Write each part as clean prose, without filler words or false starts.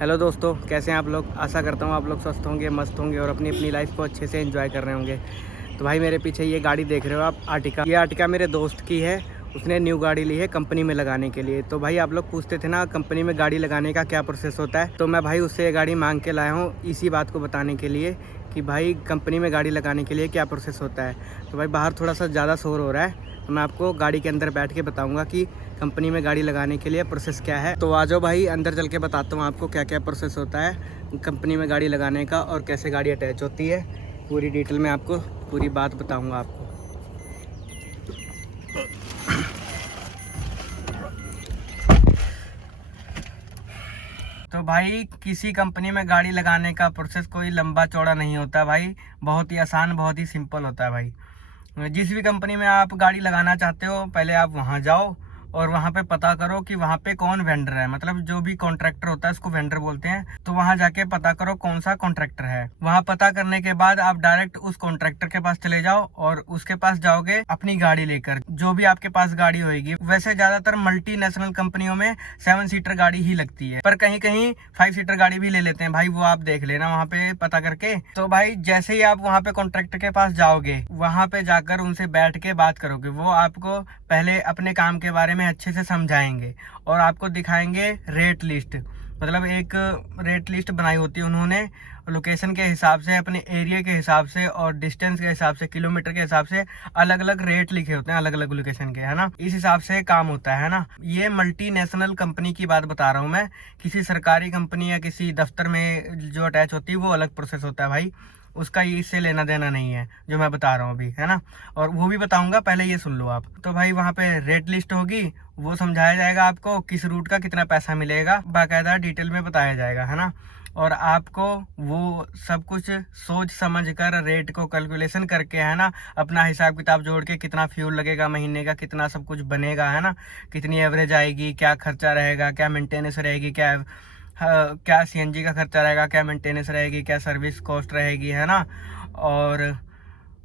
Hello दोस्तों, कैसे हैं आप लोग। आशा करता हूँ आप लोग स्वस्थ होंगे, मस्त होंगे और अपनी अपनी लाइफ को अच्छे से एंजॉय कर रहे होंगे। तो भाई मेरे पीछे ये गाड़ी देख रहे हो आप, आर्टिका। ये आर्टिका मेरे दोस्त की है। उसने न्यू गाड़ी ली है कंपनी में लगाने के लिए। तो भाई आप लोग पूछते थे ना कंपनी में गाड़ी लगाने का क्या प्रोसेस होता है, तो मैं भाई उससे ये गाड़ी मांग के लाया हूँ इसी बात को बताने के लिए कि भाई कंपनी में गाड़ी लगाने के लिए क्या प्रोसेस होता है। तो भाई बाहर थोड़ा सा ज़्यादा शोर हो रहा है, तो मैं आपको गाड़ी के अंदर बैठ के बताऊंगा कि कंपनी में गाड़ी लगाने के लिए प्रोसेस क्या है। तो आ जाओ भाई, अंदर चल के बताता हूँ आपको क्या क्या प्रोसेस होता है कंपनी में गाड़ी लगाने का और कैसे गाड़ी अटैच होती है। पूरी डिटेल में आपको पूरी बात बताऊँगा आपको। तो भाई किसी कंपनी में गाड़ी लगाने का प्रोसेस कोई लंबा चौड़ा नहीं होता भाई, बहुत ही आसान, बहुत ही सिंपल होता है भाई। जिस भी कंपनी में आप गाड़ी लगाना चाहते हो, पहले आप वहां जाओ और वहां पे पता करो कि वहां पे कौन वेंडर है, मतलब जो भी कॉन्ट्रैक्टर होता है उसको वेंडर बोलते हैं। तो वहां जाके पता करो कौन सा कॉन्ट्रैक्टर है। वहां पता करने के बाद आप डायरेक्ट उस कॉन्ट्रैक्टर के पास चले जाओ और उसके पास जाओगे अपनी गाड़ी लेकर, जो भी आपके पास गाड़ी होगी। वैसे ज्यादातर मल्टीनेशनल कंपनियों में 7 सीटर गाड़ी ही लगती है, पर कहीं कहीं 5 सीटर गाड़ी भी ले लेते हैं भाई, वो आप देख लेना वहाँ पे पता करके। तो भाई जैसे ही आप वहाँ पे कॉन्ट्रैक्टर के पास जाओगे, वहाँ पे जाकर उनसे बैठ के बात करोगे, वो आपको पहले अपने काम के बारे में अच्छे से समझाएंगे और आपको दिखाएंगे रेट लिस्ट। मतलब एक रेट लिस्ट बनाई होती है उन्होंने, लोकेशन के हिसाब से, अपने एरिया के हिसाब से और डिस्टेंस के हिसाब से, किलोमीटर के हिसाब से अलग अलग रेट लिखे होते हैं अलग अलग लोकेशन के, है ना। इस हिसाब से काम होता है ना। ये मल्टीनेशनल कंपनी की बात बता रहा हूँ मैं। किसी सरकारी कंपनी या किसी दफ्तर में जो अटैच होती है वो अलग प्रोसेस होता है भाई, उसका इससे लेना देना नहीं है जो मैं बता रहा हूँ अभी, है ना। और वो भी बताऊंगा, पहले ये सुन लो आप। तो भाई वहाँ पे रेट लिस्ट होगी, वो समझाया जाएगा आपको किस रूट का कितना पैसा मिलेगा, बाकायदा डिटेल में बताया जाएगा, है ना। और आपको वो सब कुछ सोच समझ कर रेट को कैलकुलेशन करके, है ना, अपना हिसाब किताब जोड़ के कितना फ्यूल लगेगा महीने का, कितना सब कुछ बनेगा, है ना, कितनी एवरेज आएगी, क्या खर्चा रहेगा, क्या मेंटेनेंस रहेगी, क्या सीएनजी का खर्चा रहेगा, क्या मेंटेनेंस रहेगी, क्या सर्विस कॉस्ट रहेगी, है ना। और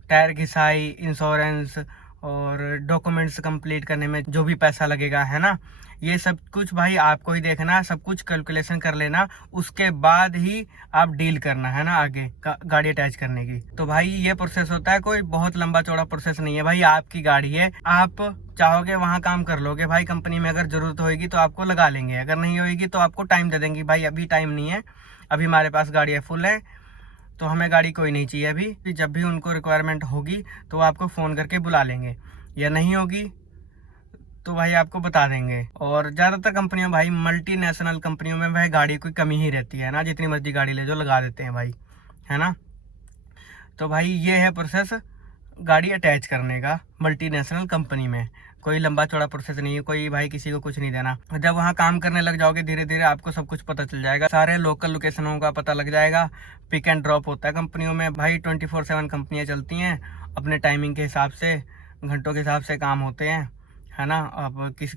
टायर घिसाई, इंश्योरेंस और डॉक्यूमेंट्स कंप्लीट करने में जो भी पैसा लगेगा, है ना, ये सब कुछ भाई आपको ही देखना है। सब कुछ कैलकुलेशन कर लेना, उसके बाद ही आप डील करना, है ना, आगे गाड़ी अटैच करने की। तो भाई ये प्रोसेस होता है, कोई बहुत लंबा चौड़ा प्रोसेस नहीं है भाई। आपकी गाड़ी है, आप चाहोगे वहां काम कर लोगे भाई। कंपनी में अगर जरूरत होगी तो आपको लगा लेंगे, अगर नहीं होगी तो आपको टाइम दे देंगे भाई, अभी टाइम नहीं है, अभी हमारे पास गाड़ियाँ फुल है, तो हमें गाड़ी कोई नहीं चाहिए अभी। जब भी उनको रिक्वायरमेंट होगी तो वो आपको फ़ोन करके बुला लेंगे, या नहीं होगी तो भाई आपको बता देंगे। और ज़्यादातर कंपनियों भाई, मल्टीनेशनल कंपनियों में भाई गाड़ी कोई कमी ही रहती है ना, जितनी मर्जी गाड़ी ले जो लगा देते हैं भाई, है ना। तो भाई ये है प्रोसेस गाड़ी अटैच करने का मल्टीनेशनल कंपनी में। कोई लंबा चौड़ा प्रोसेस नहीं है, कोई भाई किसी को कुछ नहीं देना। जब वहाँ काम करने लग जाओगे धीरे धीरे आपको सब कुछ पता चल जाएगा, सारे लोकल लोकेशनों का पता लग जाएगा। पिक एंड ड्रॉप होता है कंपनियों में भाई, 24/7 कंपनियाँ चलती हैं अपने टाइमिंग के हिसाब से, घंटों के हिसाब से काम होते हैं, है ना। अब किस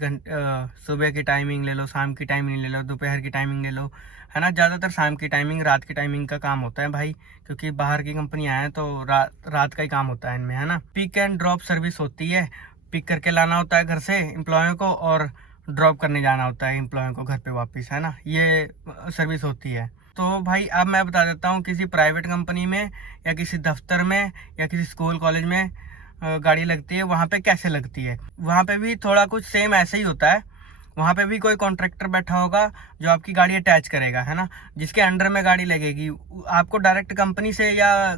सुबह की टाइमिंग ले लो, शाम की टाइमिंग ले लो, दोपहर की टाइमिंग ले लो, है ना। ज़्यादातर शाम की टाइमिंग, रात की टाइमिंग का काम होता है भाई, क्योंकि बाहर की कंपनियां हैं तो रात का ही काम होता है इनमें, है ना। पिक एंड ड्रॉप सर्विस होती है, पिक करके लाना होता है घर से एम्प्लॉयों को और ड्रॉप करने जाना होता है एम्प्लॉयों को घर पे वापस, है ना। ये सर्विस होती है। तो भाई अब मैं बता देता हूँ, किसी प्राइवेट कंपनी में या किसी दफ्तर में या किसी स्कूल कॉलेज में गाड़ी लगती है, वहाँ पे कैसे लगती है। वहाँ पे भी थोड़ा कुछ सेम ऐसे ही होता है। वहाँ पे भी कोई कॉन्ट्रैक्टर बैठा होगा जो आपकी गाड़ी अटैच करेगा, है ना, जिसके अंडर में गाड़ी लगेगी। आपको डायरेक्ट कंपनी से या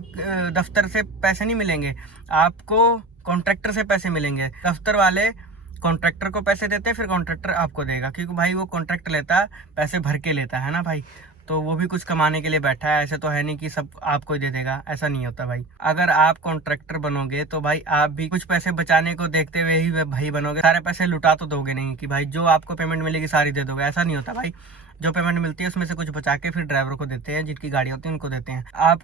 दफ्तर से पैसे नहीं मिलेंगे, आपको कॉन्ट्रैक्टर से पैसे मिलेंगे। दफ्तर वाले कॉन्ट्रैक्टर को पैसे देते हैं, फिर कॉन्ट्रैक्टर आपको देगा, क्योंकि भाई वो कॉन्ट्रैक्ट लेता है, पैसे भर के लेता है ना भाई। तो वो भी कुछ कमाने के लिए बैठा है, ऐसे तो है नहीं कि सब आपको ही दे देगा, ऐसा नहीं होता भाई। अगर आप कॉन्ट्रैक्टर बनोगे तो भाई आप भी कुछ पैसे बचाने को देखते हुए ही भाई बनोगे। सारे पैसे लुटा तो दोगे नहीं कि भाई जो आपको पेमेंट मिलेगी सारी दे दोगे, ऐसा नहीं होता भाई। जो पेमेंट मिलती है उसमें से कुछ बचा के फिर ड्राइवर को देते हैं, जिनकी गाड़ी होती है उनको देते हैं। आप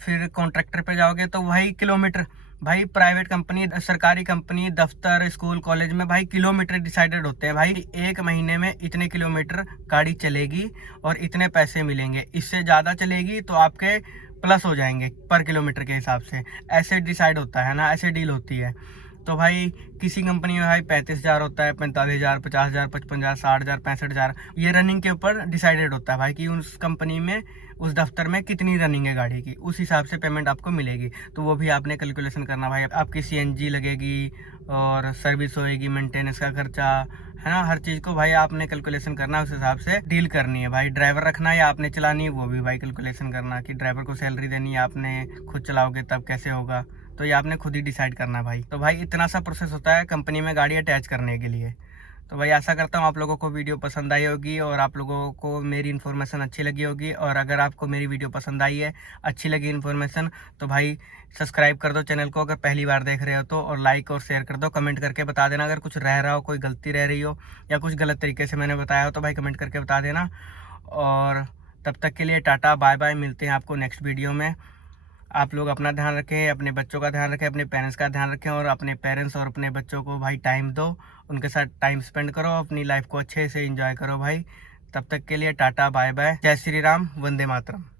फिर कॉन्ट्रैक्टर पे जाओगे तो वही किलोमीटर, भाई प्राइवेट कंपनी, सरकारी कंपनी, दफ्तर, स्कूल, कॉलेज में भाई किलोमीटर डिसाइडेड होते हैं भाई। एक महीने में इतने किलोमीटर गाड़ी चलेगी और इतने पैसे मिलेंगे, इससे ज़्यादा चलेगी तो आपके प्लस हो जाएंगे पर किलोमीटर के हिसाब से, ऐसे डिसाइड होता है ना, ऐसे डील होती है। तो भाई किसी कंपनी में भाई 35,000 होता है, 45,000, 50,000, 55,000, 60,000, 65,000, ये रनिंग के ऊपर डिसाइडेड होता है भाई कि उस कंपनी में, उस दफ्तर में कितनी रनिंग है गाड़ी की, उस हिसाब से पेमेंट आपको मिलेगी। तो वो भी आपने कैलकुलेशन करना भाई। आपकी CNG लगेगी और सर्विस होएगी, मेंटेनेंस का खर्चा है ना, हर चीज़ को भाई आपने कैलकुलेशन करना, उस हिसाब से डील करनी है भाई। ड्राइवर रखना है या आपने चलानी है, वो भी भाई कैलकुलेशन करना कि ड्राइवर को सैलरी देनी है आपने, खुद चलाओगे तब कैसे होगा, तो ये आपने खुद ही डिसाइड करना भाई। तो भाई इतना सा प्रोसेस होता है कंपनी में गाड़ी अटैच करने के लिए। तो भाई आशा करता हूँ आप लोगों को वीडियो पसंद आई होगी और आप लोगों को मेरी इन्फॉर्मेशन अच्छी लगी होगी। और अगर आपको मेरी वीडियो पसंद आई है, अच्छी लगी इन्फॉर्मेशन, तो भाई सब्सक्राइब कर दो चैनल को अगर पहली बार देख रहे हो तो, और लाइक और शेयर कर दो। कमेंट करके बता देना अगर कुछ रह रहा हो, कोई गलती रह रही हो या कुछ गलत तरीके से मैंने बताया हो, तो भाई कमेंट करके बता देना। और तब तक के लिए टाटा बाय बाय, मिलते हैं आपको नेक्स्ट वीडियो में। आप लोग अपना ध्यान रखें, अपने बच्चों का ध्यान रखें, अपने पेरेंट्स का ध्यान रखें, और अपने पेरेंट्स और अपने बच्चों को भाई टाइम दो, उनके साथ टाइम स्पेंड करो, अपनी लाइफ को अच्छे से एंजॉय करो भाई। तब तक के लिए टाटा बाय बाय, जय श्री राम, वंदे मातरम।